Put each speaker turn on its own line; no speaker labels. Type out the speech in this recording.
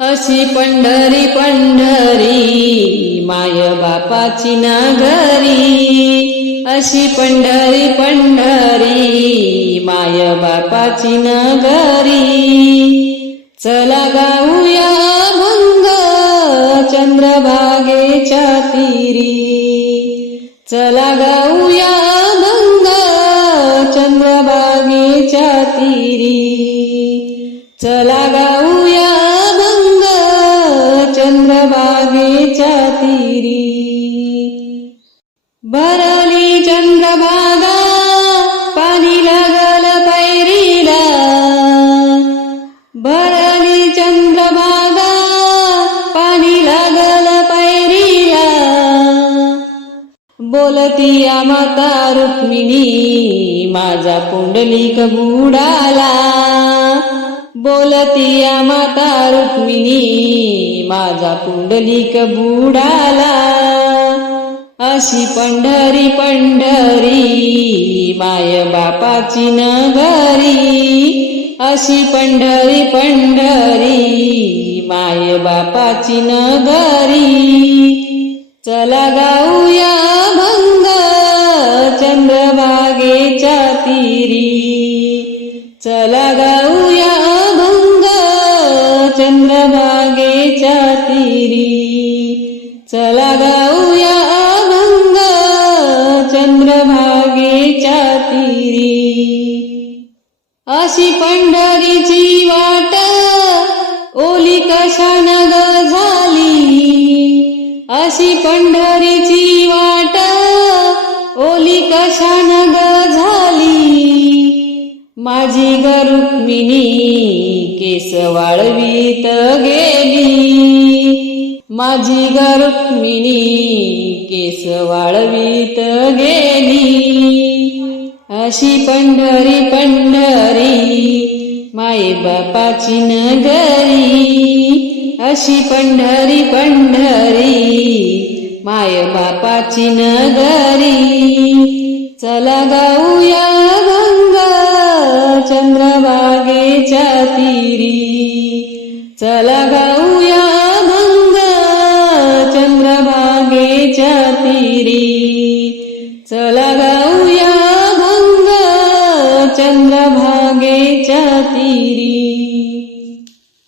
अशी पंढरी पंढरी माय बापाची नगरी. अशी पंढरी पंढरी माय बापाची नगरी. चला गाऊया भंग चंद्रभागेच्या तीरी. चला गाऊया भंग चंद्रभागेच्या तीरी. चला गाऊ भरली चंद्रभागा पाणी लागल पैरीला भरली चंद्रभागा पाणी लागल पैरीला बोलती माता रुक्मिणी माझा पुंडलिक बुडाला बोलती माता रुक्मिणी माझा पुंडलिक बुडाला अशी पंढरी पंढरी माय बापाची नगरी. अशी पंढरी पंढरी माय बापाची नगरी. चला गाऊया भंग चंद्रभागेच्या तीरी. चला गाऊया भंग चंद्रभागेच्या तीरी. चला गाऊ चंद्रभागेच्या तीरी. अशी पंढरीची वाट ओली कशान ग झाली. अशी पंढरीची वाट ओली कशान ग झाली. माझी ग रुक्मिणी केस वाळवीत गेली. माझी ग रुक्मिणी केस वाळवीत गेली. अशी पंढरी पंढरी माय बापाची नगरी. अशी पंढरी पंढरी माय बापाची नगरी. चला गाऊया गंगा चंद्रभागेच्या तीरी. चला गाऊया ചേർത്തിരി